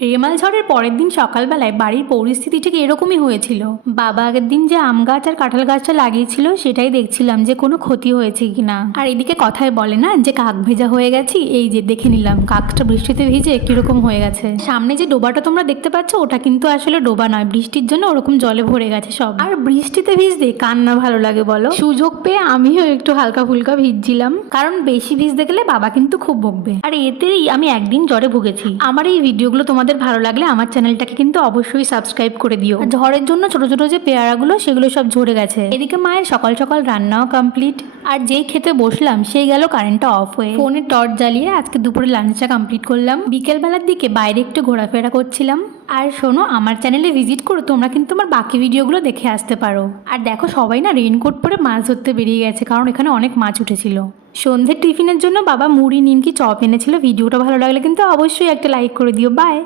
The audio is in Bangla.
রেমাল ঝড়ের পরের দিন সকালবেলায় বাড়ির পরিস্থিতি ঠিক এরকমই হয়েছিল। বাবা আগের দিন যে আম গাছ আর কাঁঠাল গাছটা লাগিয়েছিল সেটাই দেখছিলাম যে কোনো ক্ষতি হয়েছে কিনা। আর এদিকে কথায় বলে না যে কাক ভেজা হয়ে গেছি, এই যে দেখে নিলাম কাকটা বৃষ্টিতে ভিজে কিরকম হয়ে গেছে। সামনে যে ডোবাটা তোমরা দেখতে পাচ্ছ ওটা কিন্তু আসলে ডোবা নয়, বৃষ্টির জন্য ওরকম জলে ভরে গেছে সব। আর বৃষ্টিতে ভিজতে কার না ভালো লাগে বলো। সুযোগ পেয়ে আমিও একটু হালকা ফুলকা ভিজছিলাম, কারণ বেশি ভিজতে গেলে বাবা কিন্তু খুব বকবে। আর এতেই আমি একদিন জ্বরে ভুগেছি। আমার এই ভিডিওগুলো তোমাদের ভালো লাগলে আমার চ্যানেলটাকে কিন্তু অবশ্যই সাবস্ক্রাইব করে দিও। ঝড়ের জন্য ছোট ছোট যে পেয়ারাগুলো সেগুলো সব ঝরে গেছে। এদিকে মায়ের সকাল সকাল রান্নাও কমপ্লিট, আর যেই খেতে বসলাম সেই গেল কারেন্টটা অফ হয়ে। ফোনে টর্চ জ্বালিয়ে আজকে দুপুরে লাঞ্চটা কমপ্লিট করলাম। বিকেল বেলার দিকে বাইরে একটু ঘোরাফেরা করছিলাম। আর শোনো, আমার চ্যানেলে ভিজিট করো, তোমরা কিন্তু আমার বাকি ভিডিওগুলো দেখে আসতে পারো। আর দেখো সবাই না রেইনকোট পরে মাছ ধরতে বেরিয়ে গেছে, কারণ এখানে অনেক মাছ উঠেছিল। সন্ধ্যের টিফিনের জন্য বাবা মুড়ি নিমকি চপ এনেছিল। ভিডিওটা ভালো লাগলে কিন্তু অবশ্যই একটা লাইক করে দিও। বাই।